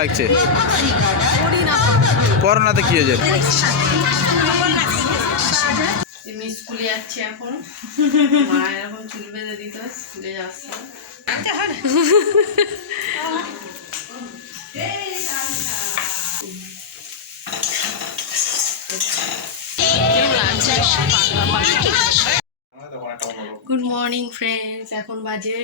লাগছে? করোনাতে কি হয়েছে? এমনি স্কুলে যাচ্ছি এখন। মা এরকম চুল বেঁধে দিত স্কুলে যাচ্ছে। গুড মর্নিং ফ্রেন্ডস এখন বাজে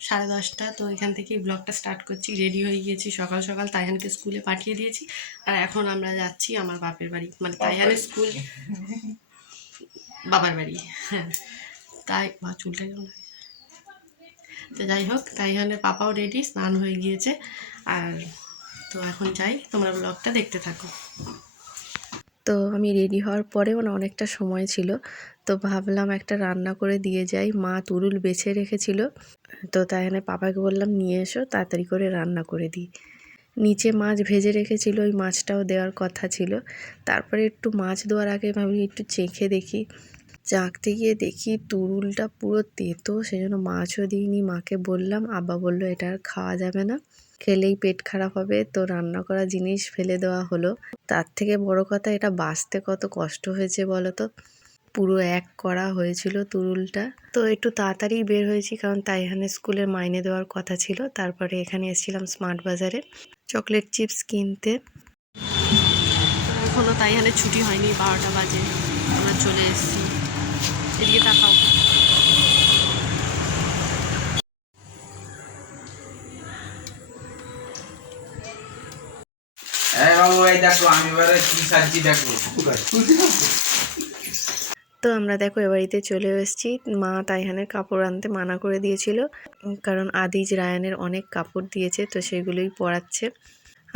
সাড়ে দশটা তো এখান থেকে ব্লগটা স্টার্ট করছি। রেডি হয়ে গিয়েছি সকাল সকাল তাইহানকে স্কুলে পাঠিয়ে দিয়েছি। আর এখন আমরা যাচ্ছি আমার বাপের বাড়ি মানে তাইহানের স্কুল বাবার বাড়ি হ্যাঁ। তাই বা চুলটা কেমন তো যাই হোক তাইহানের পাপাও রেডি স্নান হয়ে গিয়েছে। আর তো এখন যাই তোমরা ব্লগটা দেখতে থাকো। তো আমি রেডি হওয়ার পরেও না অনেকটা সময় ছিল। তো ভাবলাম একটা রান্না করে দিয়ে যাই। মা তুরুল বেছে রেখেছিল। তো তাই জন্য পাপাকে বললাম, নিয়ে এসো, তাড়াতাড়ি করে রান্না করে দিই। নিচে মাছ ভেজে রেখেছিল, ওই মাছটাও দেওয়ার কথা ছিল। তারপরে একটু মাছ দেওয়ার আগে ভাবি একটু চেখে দেখি। চাকতে গিয়ে দেখি তুরুলটা পুরো তেতো সেই জন্য মাছও দিইনি। মাকে বললাম, আব্বা বলল, এটা আর খাওয়া যাবে না। খেলেই পেট খারাপ হবে। তো রান্না করা জিনিস ফেলে দেওয়া হলো। তার থেকে বড় কথা, এটা বাঁচতে কত কষ্ট হয়েছে বলো তো? পুরো এক করা হয়েছিল তুরুলটা। তো একটু তাড়াতাড়ি বের হয়েছি কারণ তাইহানের স্কুলের মাইনে দেওয়ার কথা ছিল। তারপরে এখানে এসেছিলাম স্মার্ট বাজারে চকলেট চিপস কিনতে। এখনও তাইহানে ছুটি হয়নি বারোটা বাজে। আমরা চলে এসেছি। এদিকে তাকাও। এই বাবু এই দেখো আমি এবারে কি সাজছি দেখো। তো আমরা দেখো এ বাড়িতে চলে এসেছি। মা তাইহানের কাপড় আনতে মানা করে দিয়েছিল। কারণ আদিজ রায়ানের অনেক কাপড় দিয়েছে তো সেগুলোই পরাচ্ছে।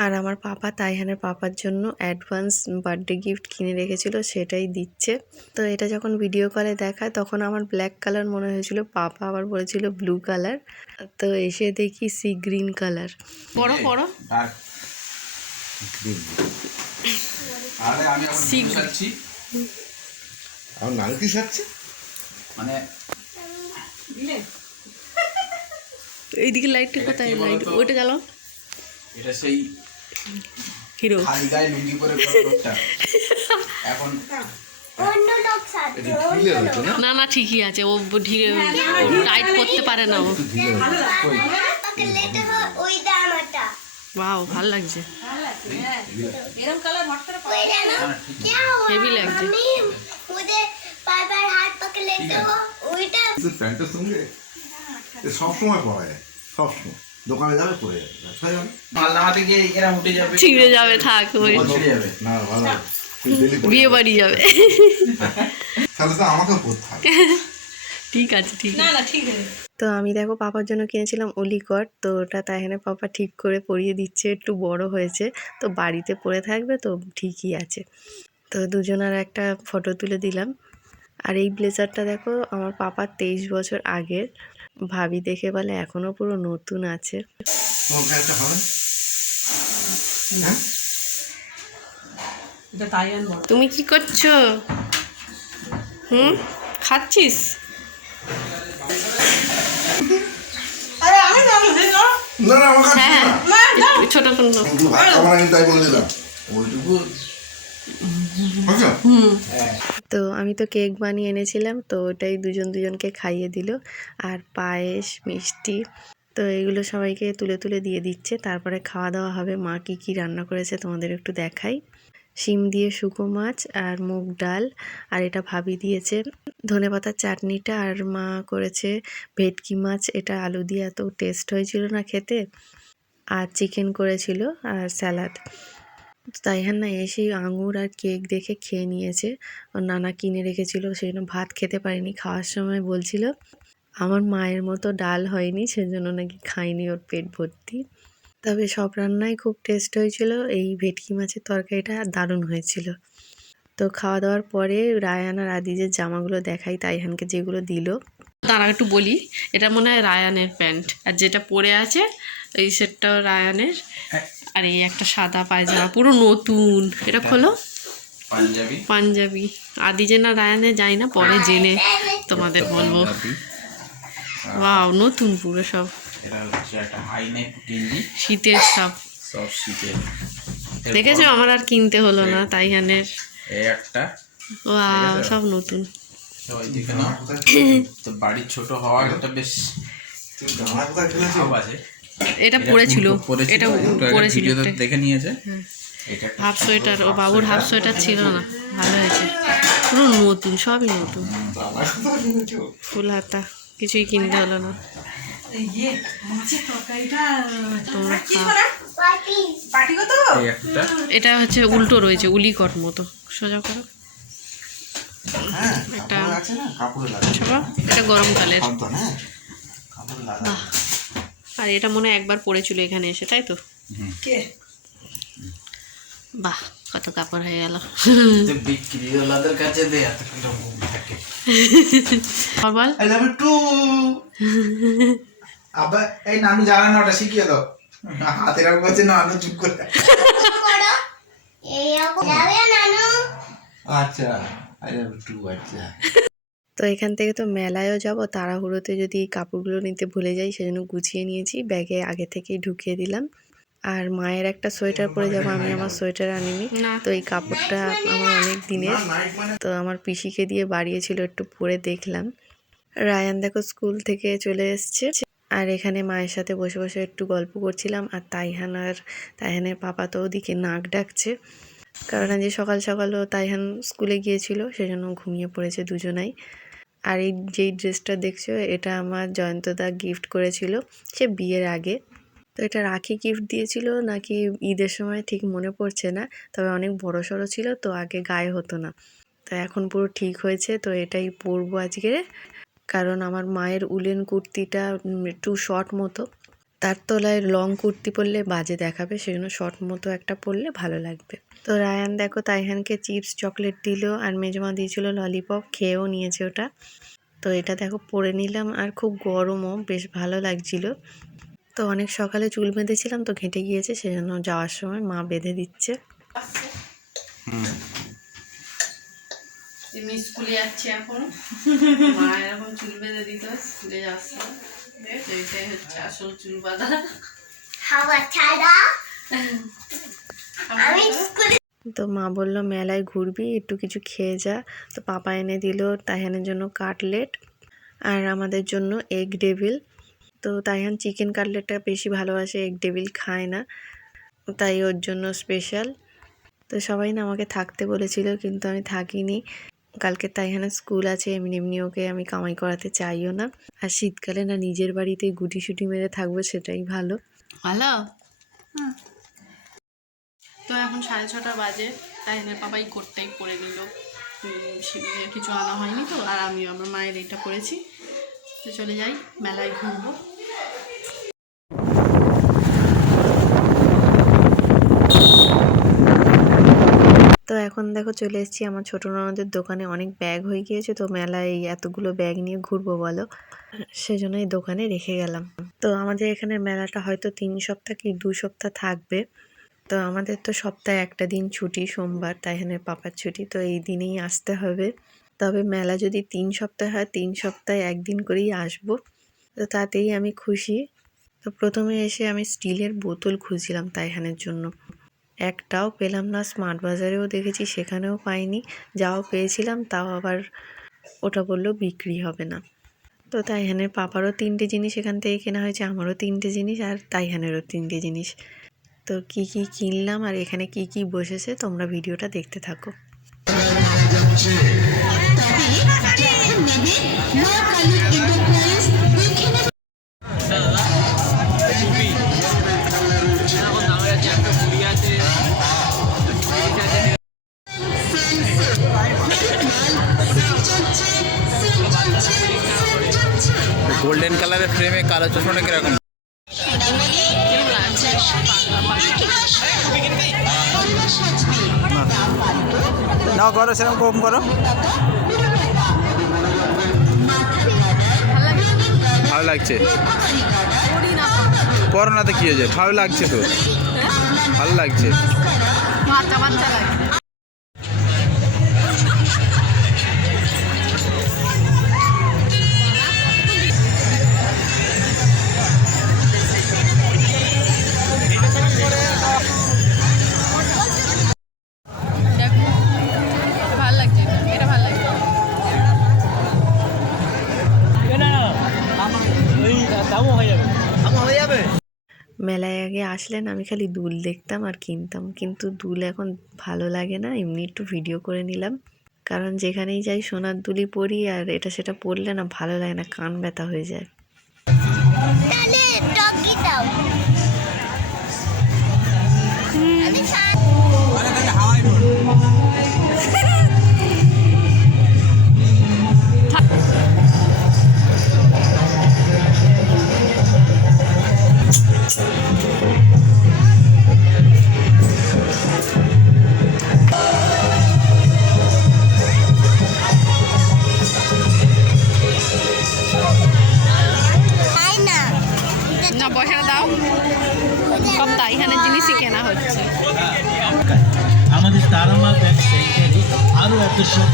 আর আমার পাপা তাইহানের পাপার জন্য অ্যাডভান্স বার্থডে গিফট কিনে রেখেছিল সেটাই দিচ্ছে। তো এটা যখন ভিডিও কলে দেখায় তখন আমার ব্ল্যাক কালার মনে হয়েছিল। পাপা আবার বলেছিল ব্লু কালার তো এসে দেখি সি গ্রিন কালার পড়ো পড়ো। আর আরে আমি এখন শিখ। কি আমার সাজছে মানে এইদিকে লাইটটা কোথায়? লাইট? ওইটা জ্বালো এটা সেই হিরো। খালি গায়ে লুঙ্গি লোকটা এখন হতো না? না ঠিকই আছে। ও ঢিলে টাইট করতে পারে না ও। বাও ভালো লাগছে। হ্যাঁ, ঠিক হেভি কিন্তু প্যান্টের সঙ্গে সবসময় পরা যায় সবসময়। দোকানে যাবে পরে যাবে ব্যবসায় যাবে। মাল নামাতে গিয়ে এরা উঠে যাবে। ছিঁড়ে যাবে থাক ওই। ছিঁড়ে যাবে না ভালো। বিয়ে বাড়ি যাবে। তাহলে তো হবে। ঠিক আছে ঠিক আছে। তো আমি দেখো পাপার জন্য কিনেছিলাম অলিকট তো ওটা তাই এখানে পাপা ঠিক করে পরিয়ে দিচ্ছে একটু বড় হয়েছে। তো বাড়িতে পরে থাকবে তো ঠিকই আছে। তো দুজনের একটা ফটো তুলে দিলাম। আর এই ব্লেজারটা দেখো আমার পাপার তেইশ বছর আগের। ভাবি দেখে বলে এখনও পুরো নতুন আছে। হ্যাঁ? তুমি কি করছ? হুম? খাচ্ছিস? হ্যাঁ ছোট করে তো আমি তো কেক বানিয়ে এনেছিলাম, তো ওটাই দুজন দুজনকে খাইয়ে দিল। আর পায়েস, মিষ্টি, তো এগুলো সবাইকে তুলে তুলে দিয়ে দিচ্ছে। তারপরে খাওয়া দাওয়া হবে। মা কী কী রান্না করেছে তোমাদের একটু দেখাই। শিম দিয়ে শুকো মাছ আর মুগ ডাল, আর এটা ভাবি দিয়েছে ধনে পাতার চাটনিটা। আর মা করেছে ভেটকি মাছ। এটা আলু দিয়ে এত টেস্ট হয়েছিল না খেতে। আর চিকেন করেছিল আর স্যালাড তাই হ্যাঁ না, এসেই আঙুর আর কেক দেখে খেয়ে নিয়েছে। ওর নানা কিনে রেখেছিল সেই জন্য ভাত খেতে পারিনি, খাওয়ার সময় বলছিল, আমার মায়ের মতো ডাল হয়নি, সেজন্য নাকি খাইনি ওর পেট ভর্তি। তবে সব রান্নাই খুব টেস্ট হয়েছিল, এই ভেটকি মাছের তরকারিটা দারুণ হয়েছিল। তো খাওয়া দাওয়ার পরে রায়ান আর আদিজের জামাগুলো দেখাই, তাইহানকে যেগুলো দিল। তারা একটু বলি, এটা মনে হয় রায়ানের প্যান্ট, আর যেটা পরে আছে এই সেটটাও রায়ানের। আর এই একটা সাদা পায়জামা পুরো নতুন। এটা খোলো। পাঞ্জাবি। পাঞ্জাবি। আদি যে না রায়ানে যাই না পরে জেনে তোমাদের বলব। ওয়াও নতুন পুরো সব। এটা হচ্ছে একটা হাই নেক গেঞ্জি শীতের সব। সব শীতের। দেখেছ? আমার আর কিনতে হলো না তাইহানের। এই একটা। ওয়াও সব নতুন। বাড়ি ছোট হওয়ার একটা বেশ আছে। এটা পড়েছিল এটা একটা। দেখে নিয়েছে। এটা হাফ সোয়েটার ও বাবুর হাফ সোয়েটার ছিল না ভালো হয়েছে। পুরো নতুন সবই নতুন। ফুল হাতা কিছুই কিনতে হলো না। এটা হচ্ছে উল্টো রয়েছে উলি কট মতো। সোজা করো। হ্যাঁ একটা কাপড় আছে না? কাপড়ে লাগে। সবা এটা গরমকালের তো হ্যাঁ। কাপড়ে লাগে। বাহ। আর এটা মনে হয় একবার পড়েছিল এখানে এসে তাই তো? বাহ কত কাপড় হয়ে গেল। বিক্রিওয়ালাদের কাছে দে এত কীরকম থাকে। বল। আই লাভ ইউ টু আবার এই নানু জানা না ওটা শিখিয়ে দাও। নানু চুপ করে আচ্ছা আই লাভ টু আচ্ছা। তো এখান থেকে তো মেলায়ও যাব। তাড়াহুড়োতে যদি কাপড়গুলো নিতে ভুলে যাই সেজন্য গুছিয়ে নিয়েছি। ব্যাগে আগে থেকেই ঢুকিয়ে দিলাম। আর মায়ের একটা সোয়েটার পরে যাব আমি আমার সোয়েটার আনিনি। তো এই কাপড়টা আমার অনেক দিনের। তো আমার পিসিকে দিয়ে বাড়িয়েছিল একটু পরে দেখলাম। রায়ান দেখো স্কুল থেকে চলে এসছে। আর এখানে মায়ের সাথে বসে বসে একটু গল্প করছিলাম। আর তাইহান আর তাইহানের পাপা তো ওদিকে নাক ডাকছে। কারণ আজ সকাল সকালও তাইহান স্কুলে গিয়েছিল সেজন্য ঘুমিয়ে পড়েছে দুজনাই। আর এই যেই ড্রেসটা দেখছ, এটা আমার জয়ন্তদা গিফট করেছিল, সে বিয়ের আগে। তো এটা রাখি গিফট দিয়েছিল, নাকি ঈদের সময় ঠিক মনে পড়ছে না, তবে অনেক বড় সড়ো ছিল, তো আগে গায়ে হতো না। তো এখন পুরো ঠিক হয়েছে, তো এটাই পরবো আজকে। কারণ আমার মায়ের উলেন কুর্তিটা একটু শর্ট মতো। তার তলায় লং কুর্তি পরলে বাজে দেখাবে সেজন্য শর্ট মতো একটা পরলে ভালো লাগবে। তো রায়ান দেখো তাইহানকে চিপস চকলেট দিল আর মেজমা দিয়েছিল ললিপপ খেয়েও নিয়েছে ওটা। তো এটা দেখো পরে নিলাম আর খুব গরমও বেশ ভালো লাগছিল। তো অনেক সকালে চুল বেঁধেছিলাম তো ঘেঁটে গিয়েছে সেজন্য যাওয়ার সময় মা বেঁধে দিচ্ছে। স্কুলে যাচ্ছি এখন। মা এরকম চুল বেঁধে দিত স্কুলে যাচ্ছে তো মা বলল, মেলায় ঘুরবি, একটু কিছু খেয়ে যা। তো পাপা এনে দিল তাইহানের জন্য কাটলেট আর আমাদের জন্য এগ ডেভিল তো তাইহান চিকেন কাটলেটটা বেশি ভালোবাসে এগ ডেভিল খায় না। তাই ওর জন্য স্পেশাল তো সবাই না আমাকে থাকতে বলেছিল, কিন্তু আমি থাকিনি। কালকে তাইহানের স্কুল আছে, এমনি এমনি ওকে আমি কামাই করাতে চাইও না। আর শীতকালে না নিজের বাড়িতেই গুটি সুটি মেরে থাকব সেটাই ভালো। ভালো? তো এখন সাড়ে ছটা বাজে, তাই এনে বাবাই কোটটাই পরে নিল। কিছু আনা হয়নি তো, আর আমিও আমার মায়ের এটা করেছি। তো চলে যাই, মেলায় ঘুরবো। তো এখন দেখো চলে এসেছি আমার ছোটো ননদের দোকানে। অনেক ব্যাগ হয়ে গিয়েছে তো মেলায় এতগুলো ব্যাগ নিয়ে ঘুরবো বলো? সেজন্য এই দোকানে রেখে গেলাম। তো আমাদের এখানে মেলাটা হয়তো তিন সপ্তাহ কি দু সপ্তাহ থাকবে। তো আমাদের তো সপ্তাহে একটা দিন ছুটি, সোমবার তাইহানের পাপার ছুটি, তো এই দিনেই আসতে হবে। তবে মেলা যদি তিন সপ্তাহ হয়, তিন সপ্তাহে একদিন করেই আসব। তো তাতেই আমি খুশি। তো প্রথমে এসে আমি স্টিলের বোতল খুঁজছিলাম তাইহানের জন্য। একটাও পেলাম না, স্মার্ট বাজারেও দেখেছি, সেখানেও পাইনি। যাও পেয়েছিলাম, তাও আবার ওটা বলল বিক্রি হবে না। তো তাইহানের পাপারও তিনটে জিনিস এখান থেকে কেনা হয়েছে, আমারও তিনটে জিনিস আর তাইহানেরও তিনটে জিনিস। তো কি কি কিনলাম আর এখানে কি কি বসেছে, তোমরা ভিডিওটা দেখতে থাকো। কালো চশমাটা কীরকম? নাও করো সেরকম কম করো। ভালো লাগছে? পরো না তো কি হয়েছে? ভালো লাগছে তো? ভালো লাগছে। বাচ্চা বাচ্চা লাগে আসলেন আমি খালি দুল দেখতাম আর কিনতাম। কিন্তু দুল এখন ভালো লাগে না, এমনি একটু ভিডিও করে নিলাম। কারণ যেখানেই যাই সোনার দুলি পরি আর এটা সেটা পরলে না ভালো লাগে না, কান ব্যথা হয়ে যায়।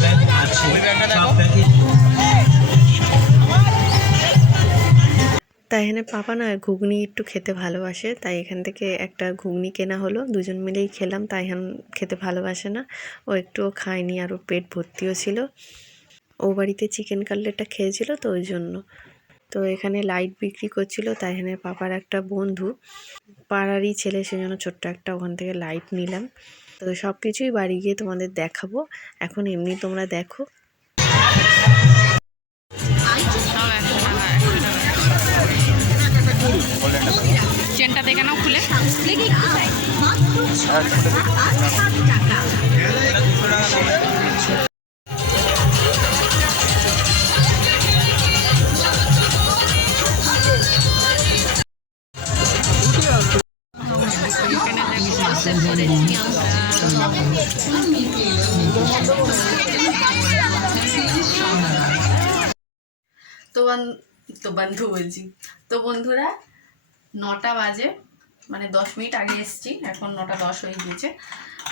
ব্যাগ আছে, সব ব্যাগে তাই এখানে পাপা না ঘুগনি একটু খেতে ভালোবাসে, তাই এখান থেকে একটা ঘুগনি কেনা হলো, দুজন মিলেই খেলাম তাই এখন খেতে ভালোবাসে না। ও একটুও খায়নি আর ওর পেট ভর্তিও ছিল। ও বাড়িতে চিকেন কাটলেটটা খেয়েছিল তো ওই জন্য। তো এখানে লাইট বিক্রি করছিল, তাই এখানে পাপার একটা বন্ধু, পাড়ারই ছেলে, সেজন্য ছোট্ট একটা ওখান থেকে লাইট নিলাম। তো সব কিছুই বাড়ি গিয়ে তোমাদের দেখাবো। এখন এমনি তোমরা দেখো। চেনটা দেখে নাও খুলে। তো বান- তো বন্ধু বলছি। তো বন্ধুরা, নটা বাজে মানে দশ মিনিট আগে এসেছি, এখন নটা দশ হয়ে গিয়েছে।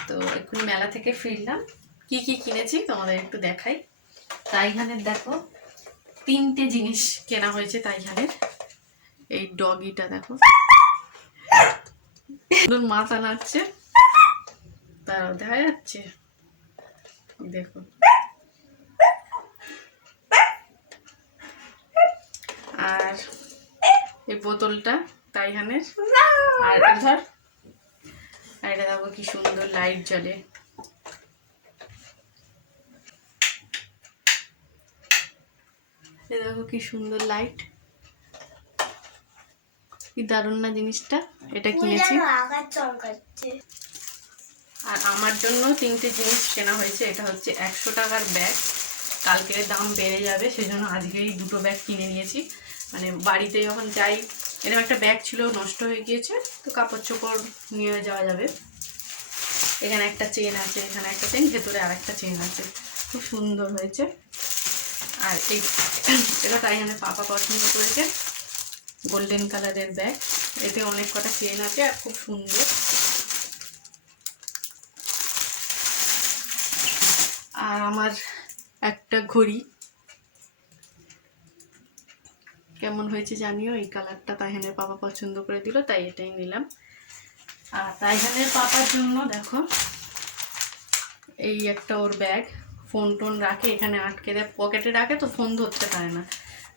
তো এক্ষুনি মেলা থেকে ফিরলাম। কি কি কিনেছি তোমাদের একটু দেখাই। তাইখানের দেখো, তিনটে জিনিস কেনা হয়েছে তাইখানের এই ডগিটা দেখো। মাথা নাচছে তার দেখা যাচ্ছে। দেখো। আর এই বোতলটা তাইহানের। আর ধর। আর এটা দেখো কি সুন্দর লাইট জ্বলে। দেখো কি সুন্দর লাইট। কি দারুণ না জিনিসটা। এটা কিনেছি। আর আমার জন্য তিনটে জিনিস কেনা হয়েছে, এটা হচ্ছে একশো টাকার ব্যাগ। কালকের দাম বেড়ে যাবে, সেজন্য আজকেই দুটো ব্যাগ কিনে নিয়েছি। মানে বাড়িতে যখন যাই, এরকম একটা ব্যাগ ছিল, নষ্ট হয়ে গিয়েছে, তো কাপড় চোপড় নিয়ে যাওয়া যাবে। এখানে একটা চেন আছে, এখানে একটা চেন, ভেতরে আর একটা চেন আছে। খুব সুন্দর হয়েছে। আর এই, এটা তাই এখানে পাপা পছন্দ করেছে। গোল্ডেন কালারের ব্যাগ। এতে অনেক কটা চেন আছে আর খুব সুন্দর। আর আমার একটা ঘড়ি। কেমন হয়েছে জানিও এই কালারটা তাইহানের পাপা পছন্দ করে দিল তাই এটাই নিলাম। আর তাইহানের পাপার জন্য দেখো এই একটা ওর ব্যাগ ফোন টোন রাখে এখানে আটকে দেয় পকেটে রাখে তো ফোন ধরতে পারে না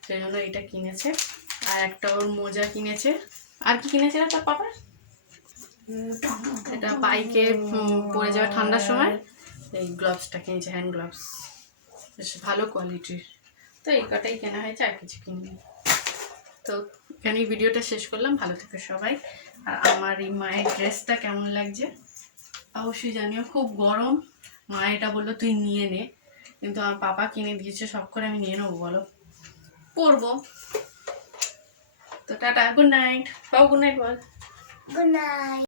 সেই জন্য এটা কিনেছে। আর একটা ওর মোজা কিনেছে। আর কি কিনেছে রে তোর পাপা? এটা বাইকে পড়ে যাওয়া ঠান্ডার সময়। এই গ্লাভসটা কিনেছে হ্যান্ড গ্লাভস বেশ ভালো কোয়ালিটির তো এই কটাই কেনা হয়েছে আর কিছু কিনি তো এখানেই ভিডিওটা শেষ করলাম। ভালো থেকো সবাই। আর আমার এই মায়ের ড্রেসটা কেমন লাগছে, অবশ্যই জানিও, খুব গরম। মা এটা বলল, তুই নিয়ে নে। কিন্তু আমার পাপা কিনে দিয়েছে, সব করে আমি নিয়ে নেব, বলো। পরবো। তো টাটা গুড নাইট বাবু গুড নাইট বল। Good night